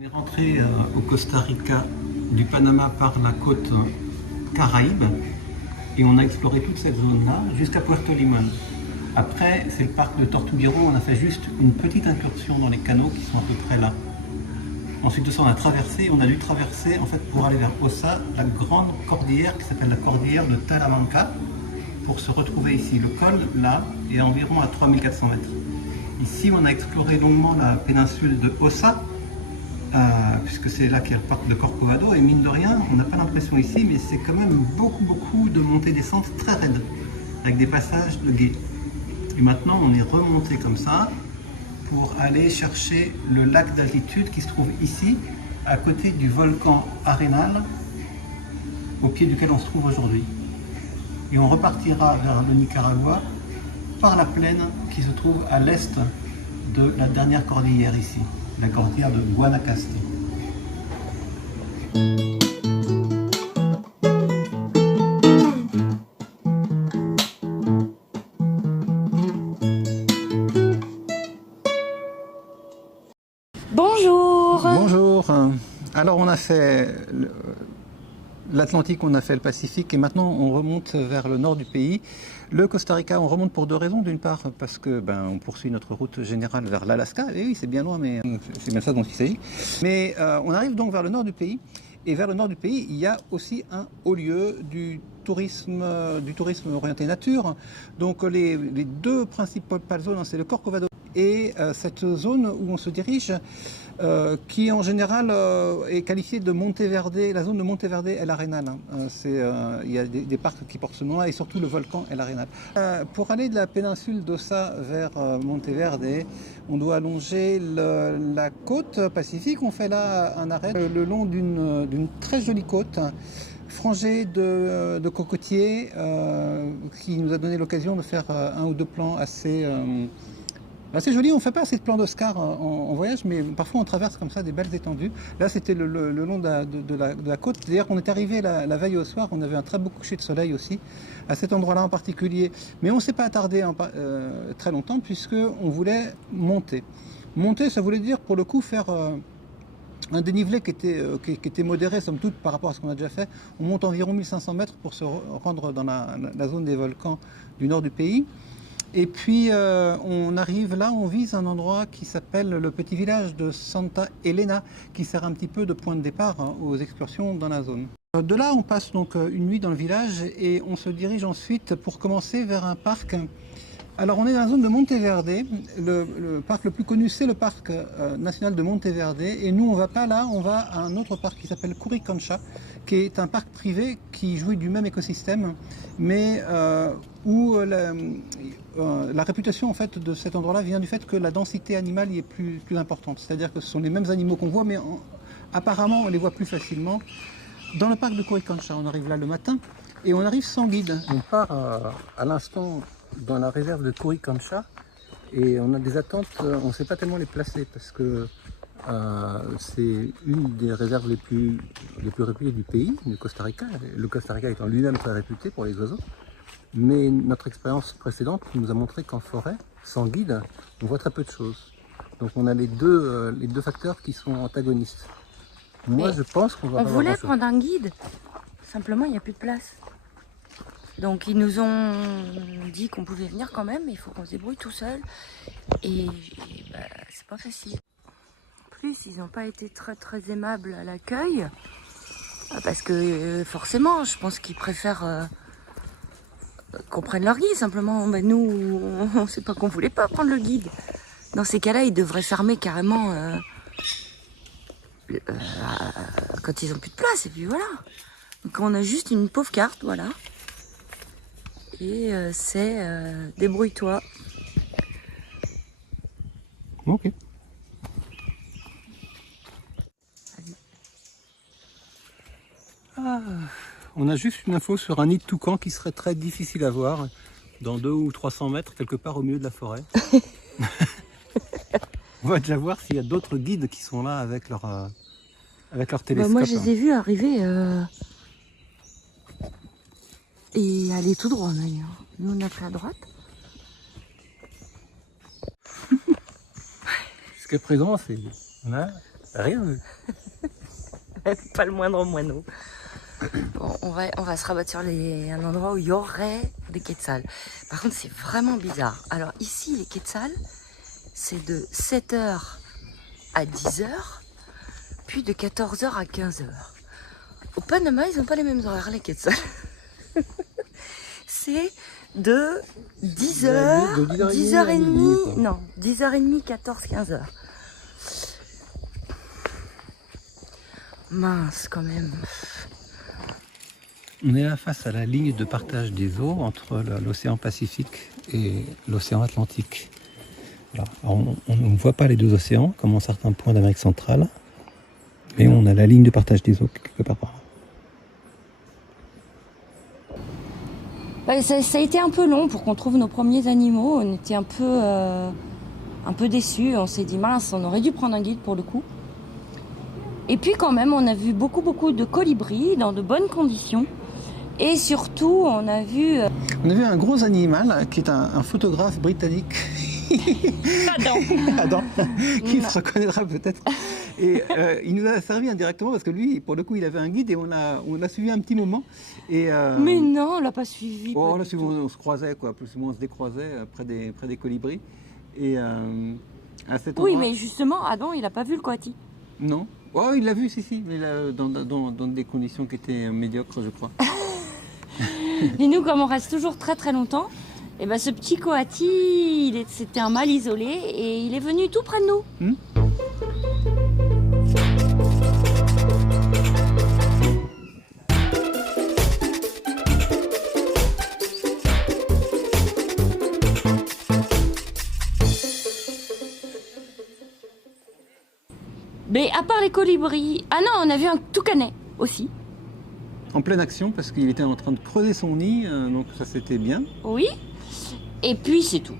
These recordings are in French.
On est rentré au Costa Rica du Panama par la côte Caraïbe et on a exploré toute cette zone-là jusqu'à Puerto Limón. Après, c'est le parc de Tortuguero, on a fait juste une petite incursion dans les canaux qui sont à peu près là. Ensuite de ça, on a dû traverser en fait pour aller vers Ossa, la grande cordillère qui s'appelle la cordillère de Talamanca, pour se retrouver ici. Le col, là, est environ à 3400 mètres. Ici, on a exploré longuement la péninsule de Ossa, puisque c'est là qu'il y a le parc de Corcovado, et mine de rien, on n'a pas l'impression ici, mais c'est quand même beaucoup de montées-descentes très raides, avec des passages de guet. Et maintenant, on est remonté comme ça, pour aller chercher le lac d'altitude qui se trouve ici, à côté du volcan Arenal, au pied duquel on se trouve aujourd'hui. Et on repartira vers le Nicaragua par la plaine qui se trouve à l'est de la dernière cordillère ici, la cordillère de Guanacaste. Bonjour. Bonjour. Alors on a fait l'Atlantique, on a fait le Pacifique et maintenant on remonte vers le nord du pays. Le Costa Rica, on remonte pour deux raisons. D'une part parce que on poursuit notre route générale vers l'Alaska. Et oui, c'est bien loin, mais c'est bien ça dont il s'agit. Mais on arrive donc vers le nord du pays. Et vers le nord du pays, il y a aussi un haut lieu du tourisme orienté nature. Donc les deux principales zones, c'est le Corcovado et cette zone où on se dirige, qui en général est qualifiée de Monteverde, la zone de Monteverde El Arenal. Il y a des parcs qui portent ce nom-là et surtout le volcan El Arenal. Pour aller de la péninsule d'Ossa vers Monteverde, on doit allonger la côte pacifique. On fait là un arrêt le long d'une très jolie côte frangée de cocotiers qui nous a donné l'occasion de faire un ou deux plans assez joli. On ne fait pas assez de plans d'Oscar en voyage, mais parfois on traverse comme ça des belles étendues. Là, c'était le long de la côte. D'ailleurs, on est arrivé la veille au soir, on avait un très beau coucher de soleil aussi, à cet endroit-là en particulier. Mais on ne s'est pas attardé très longtemps, puisqu'on voulait monter. Monter, ça voulait dire, pour le coup, faire un dénivelé qui était modéré, somme toute, par rapport à ce qu'on a déjà fait. On monte environ 1500 mètres pour se rendre dans la zone des volcans du nord du pays. Et puis on arrive là, on vise un endroit qui s'appelle le petit village de Santa Elena, qui sert un petit peu de point de départ aux excursions dans la zone. De là, on passe donc une nuit dans le village et on se dirige ensuite pour commencer vers un parc. Alors on est dans la zone de Monteverde. Le parc le plus connu, c'est le parc national de Monteverde. Et nous, on ne va pas là, on va à un autre parc qui s'appelle Curicancha, qui est un parc privé qui jouit du même écosystème, mais où la réputation en fait de cet endroit-là vient du fait que la densité animale y est plus importante. C'est-à-dire que ce sont les mêmes animaux qu'on voit, mais apparemment on les voit plus facilement. Dans le parc de Curicancha, on arrive là le matin et on arrive sans guide. On part à l'instant dans la réserve de Curicancha et on a des attentes, on ne sait pas tellement les placer parce que c'est une des réserves les plus réputées du pays, du Costa Rica. Le Costa Rica étant lui-même très réputé pour les oiseaux. Mais notre expérience précédente nous a montré qu'en forêt, sans guide, on voit très peu de choses. Donc on a les deux facteurs qui sont antagonistes. Moi, je pense qu'on va. On voulait prendre un guide, simplement il n'y a plus de place. Donc ils nous ont dit qu'on pouvait venir quand même, mais il faut qu'on se débrouille tout seul. Et c'est pas facile. En plus, ils n'ont pas été très aimables à l'accueil. Parce que forcément, je pense qu'ils préfèrent qu'on prenne leur guide. Simplement, nous, on ne sait pas qu'on voulait pas prendre le guide. Dans ces cas-là, ils devraient fermer carrément quand ils n'ont plus de place. Et puis voilà. Donc on a juste une pauvre carte, voilà. Et c'est débrouille-toi. Ok. On a juste une info sur un nid de toucan qui serait très difficile à voir dans 200 ou 300 mètres, quelque part au milieu de la forêt. On va déjà voir s'il y a d'autres guides qui sont là avec leur télescope. Moi, je les ai vus arriver et aller tout droit d'ailleurs. Nous, on a fait à droite. Jusqu'à présent, c'est... Voilà. Rien vu. Pas le moindre moineau. Bon, on va se rabattre sur un endroit où il y aurait des quetzals. Par contre, c'est vraiment bizarre. Alors ici, les quetzals, c'est de 7h à 10h, puis de 14h à 15h. Au Panama, ils n'ont pas les mêmes horaires, les quetzals. C'est de 10h, 10h30, non, 10h30, 14, 15h. Mince, quand même. On est là face à la ligne de partage des eaux entre l'océan Pacifique et l'océan Atlantique. Alors, on ne voit pas les deux océans, comme en certains points d'Amérique centrale, mais on a la ligne de partage des eaux quelque part par là. Ça a été un peu long pour qu'on trouve nos premiers animaux. On était un peu déçus. On s'est dit, mince, on aurait dû prendre un guide pour le coup. Et puis quand même, on a vu beaucoup de colibris dans de bonnes conditions. Et surtout, on a vu un gros animal qui est un photographe britannique. Adam, qui se reconnaîtra peut-être. Et il nous a servi indirectement parce que lui, pour le coup, il avait un guide et on l'a suivi un petit moment. Et, mais non, on l'a pas suivi. Oh, on se croisait, quoi. Plus ou moins, on se décroisait près des colibris. Et à cet endroit... Oui, mais justement, Adam, il n'a pas vu le coati. Non. Oh, il l'a vu, si. Mais là, dans des conditions qui étaient médiocres, je crois. Et nous, comme on reste toujours très longtemps, et ben ce petit coati, c'était un mâle isolé et il est venu tout près de nous. Mais à part les colibris, ah non, on a vu un toucanet aussi. En pleine action parce qu'il était en train de creuser son nid, donc ça c'était bien. Oui, et puis c'est tout.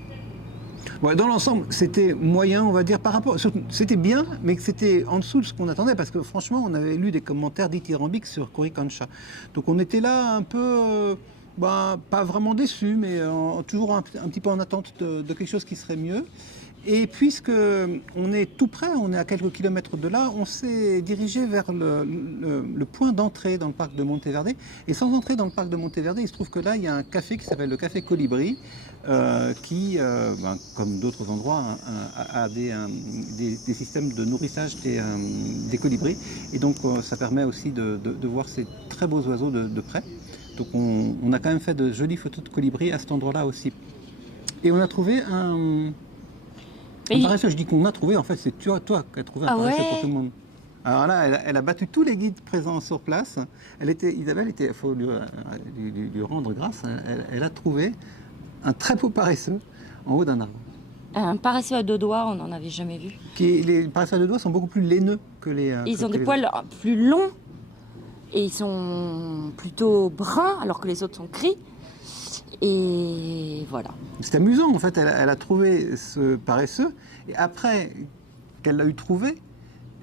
Ouais, dans l'ensemble, c'était moyen, on va dire, par rapport... C'était bien, mais c'était en dessous de ce qu'on attendait, parce que franchement, on avait lu des commentaires dithyrambiques sur Coricancha. Donc on était là un peu, pas vraiment déçus, mais toujours un petit peu en attente de quelque chose qui serait mieux. Et puisque on est tout près, on est à quelques kilomètres de là, on s'est dirigé vers le point d'entrée dans le parc de Monteverde. Et sans entrer dans le parc de Monteverde, il se trouve que là, il y a un café qui s'appelle le Café Colibri, qui, comme d'autres endroits, a des systèmes de nourrissage des colibris. Et donc, ça permet aussi de voir ces très beaux oiseaux de près. Donc, on a quand même fait de jolies photos de colibris à cet endroit-là aussi. Et on a trouvé un paresseux. Je dis qu'on a trouvé, en fait, c'est toi qui as trouvé un paresseux pour tout le monde. Alors là, elle a battu tous les guides présents sur place. Isabelle, il faut lui rendre grâce. Elle a trouvé un très beau paresseux en haut d'un arbre. Un paresseux à deux doigts, on n'en avait jamais vu. Les paresseux à deux doigts sont beaucoup plus laineux que les... Ils ont des poils plus longs et ils sont plutôt bruns alors que les autres sont gris. Et voilà. C'est amusant, en fait, elle a trouvé ce paresseux, et après qu'elle l'a eu trouvé,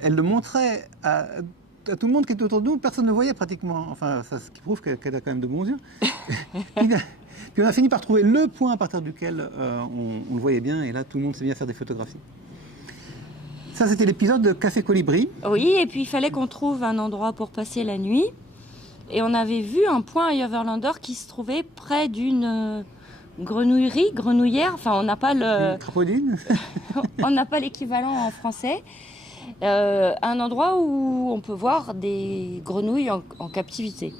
elle le montrait à tout le monde qui était autour de nous, personne ne le voyait pratiquement, enfin, ce qui prouve qu'elle a quand même de bons yeux. Puis on a fini par trouver le point à partir duquel on le voyait bien, et là, tout le monde s'est mis à faire des photographies. Ça, c'était l'épisode de Café Colibri. Oui, et puis il fallait qu'on trouve un endroit pour passer la nuit. Et on avait vu un point à Överlander qui se trouvait près d'une grenouillère. Enfin, on n'a pas le... Crapaudine. On n'a pas l'équivalent en français. Un endroit où on peut voir des grenouilles en captivité.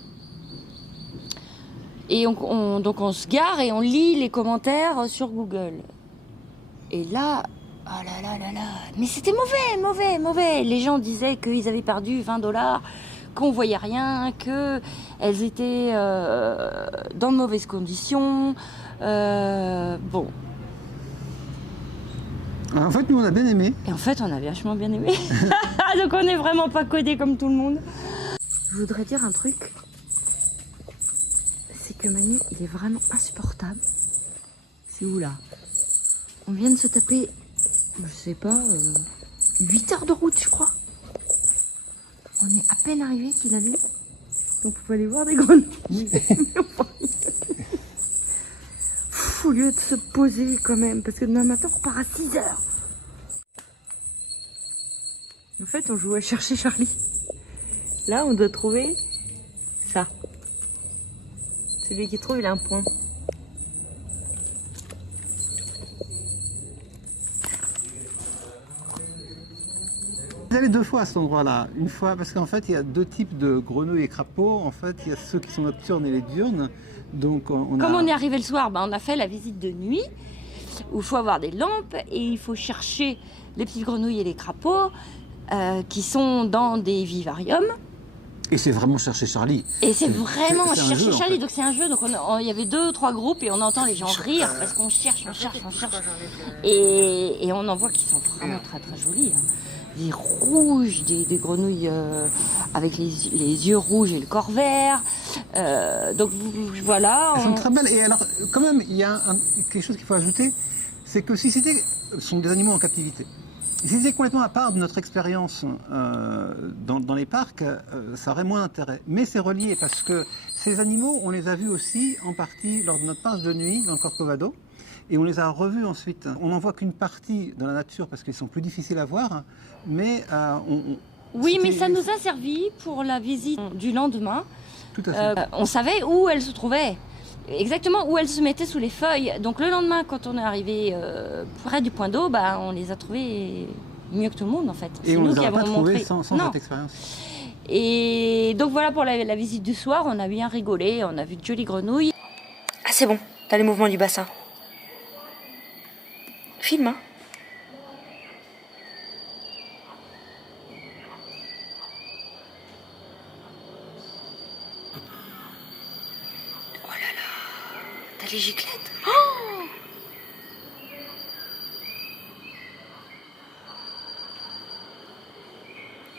Et donc on se gare et on lit les commentaires sur Google. Et là, oh là là là là, mais c'était mauvais. Les gens disaient qu'ils avaient perdu $20. Qu'on voyait rien, qu'elles étaient dans de mauvaises conditions. Bon. En fait, nous, on a bien aimé. Et en fait, on a vachement bien aimé. Donc, on n'est vraiment pas codés comme tout le monde. Je voudrais dire un truc. C'est que Manu, il est vraiment insupportable. C'est où, là? On vient de se taper, je sais pas, 8 heures de route, je crois. On est à peine arrivé qu'il a vu. On pouvait aller voir des grenouilles. Au lieu de se poser quand même, parce que demain matin on part à 6 heures. En fait, on joue à chercher Charlie. Là, on doit trouver ça. Celui qui trouve, il a un point. Vous allez 2 fois à cet endroit-là. Une fois, parce qu'en fait, il y a 2 types de grenouilles et crapauds. En fait, il y a ceux qui sont nocturnes et les diurnes. Donc, Comme on est arrivé le soir, on a fait la visite de nuit, où il faut avoir des lampes et il faut chercher les petites grenouilles et les crapauds qui sont dans des vivariums. Et c'est vraiment chercher Charlie. Et c'est vraiment c'est un chercher jeu, en Charlie, fait. donc c'est un jeu. Donc il y avait 2 ou 3 groupes et on entend les gens rire parce qu'on cherche. Et on en voit qui sont vraiment très très jolis. Hein. Des rouges, des grenouilles avec les yeux rouges et le corps vert. Donc voilà. Elles sont très belles. Et alors, quand même, il y a quelque chose qu'il faut ajouter, c'est que si c'était, ce sont des animaux en captivité. Si c'était complètement à part de notre expérience dans les parcs, ça aurait moins d'intérêt. Mais c'est relié parce que ces animaux, on les a vus aussi en partie lors de notre marche de nuit dans le Corcovado. Et on les a revus ensuite. On n'en voit qu'une partie dans la nature parce qu'ils sont plus difficiles à voir. Mais oui, mais ça nous a servi pour la visite du lendemain. Tout à fait. On savait où elles se trouvaient. Exactement où elles se mettaient sous les feuilles. Donc le lendemain, quand on est arrivé près du point d'eau, on les a trouvées mieux que tout le monde en fait. Et on ne les a pas trouvées sans cette expérience. Et donc voilà pour la visite du soir, on a bien rigolé, on a vu de jolies grenouilles. Ah c'est bon, t'as les mouvements du bassin. Filme, hein. Oh là là, t'as les giclettes. Oh,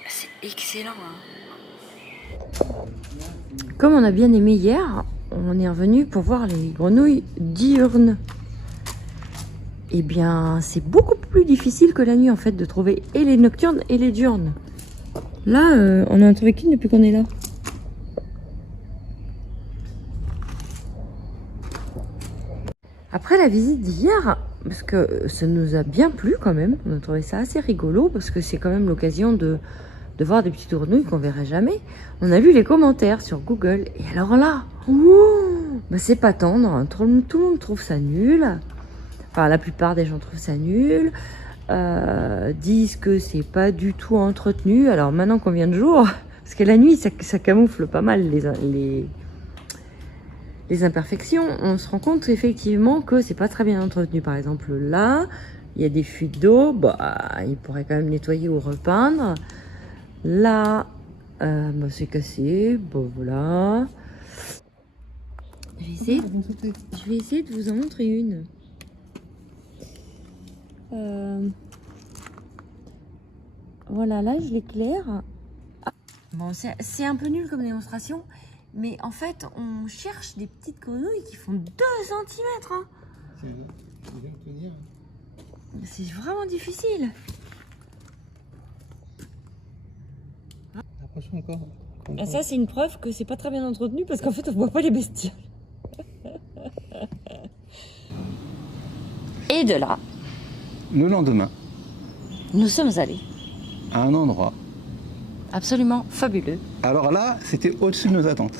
c'est excellent. Hein. Comme on a bien aimé hier, on est revenu pour voir les grenouilles diurnes. Eh bien, c'est beaucoup plus difficile que la nuit en fait de trouver et les nocturnes et les diurnes. Là, on en a trouvé qu'une depuis qu'on est là. Après la visite d'hier, parce que ça nous a bien plu quand même, on a trouvé ça assez rigolo parce que c'est quand même l'occasion de voir des petites grenouilles qu'on verrait jamais. On a lu les commentaires sur Google et alors là, c'est pas tendre, hein. Tout le monde trouve ça nul. Enfin, la plupart des gens trouvent ça nul, disent que c'est pas du tout entretenu. Alors maintenant qu'on vient de jour, parce que la nuit ça camoufle pas mal les imperfections, on se rend compte effectivement que c'est pas très bien entretenu. Par exemple là, il y a des fuites d'eau, il pourrait quand même nettoyer ou repeindre. Là, c'est cassé, voilà. Je vais essayer de vous en montrer une. Voilà, là je l'éclaire. Bon, c'est un peu nul comme démonstration, mais en fait on cherche des petites grenouilles qui font 2 cm. Hein. C'est vraiment difficile. Encore. Ça c'est une preuve que c'est pas très bien entretenu parce qu'en fait on voit pas les bestioles. Et de là, Le lendemain, nous sommes allés à un endroit. absolument fabuleux. Alors là, c'était au-dessus de nos attentes.